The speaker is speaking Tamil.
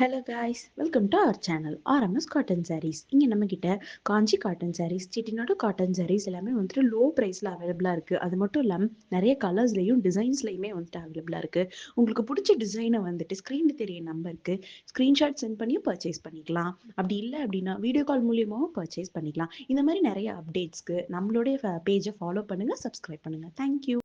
Hello guys, welcome to our channel RMS cotton saris. இங்கே நம்மக்கிட்ட காஞ்சி காட்டன் சாரீஸ், செட்டிநாடு காட்டன் சாரீஸ் எல்லாமே வந்துட்டு லோ ப்ரைஸில் அவைலபிளாக இருக்குது. அது மட்டும் இல்லாமல் நிறைய கலர்ஸ்லையும் டிசைன்ஸ்லையுமே வந்துட்டு அவைலபிளாக இருக்குது. உங்களுக்கு பிடிச்ச டிசைனை வந்துட்டு ஸ்க்ரீனில் தெரிய நம்பருக்கு ஸ்க்ரீன்ஷாட் சென்ட் பண்ணி பர்ச்சேஸ் பண்ணிக்கலாம். அப்படி இல்லை அப்படின்னா வீடியோ கால் மூலியமாகவும் பர்ச்சேஸ் பண்ணிக்கலாம். இந்த மாதிரி நிறைய அப்டேட்ஸ்க்கு நம்மளுடைய பேஜை ஃபாலோ பண்ணுங்கள், சப்ஸ்கிரைப் பண்ணுங்கள். தேங்க்யூ.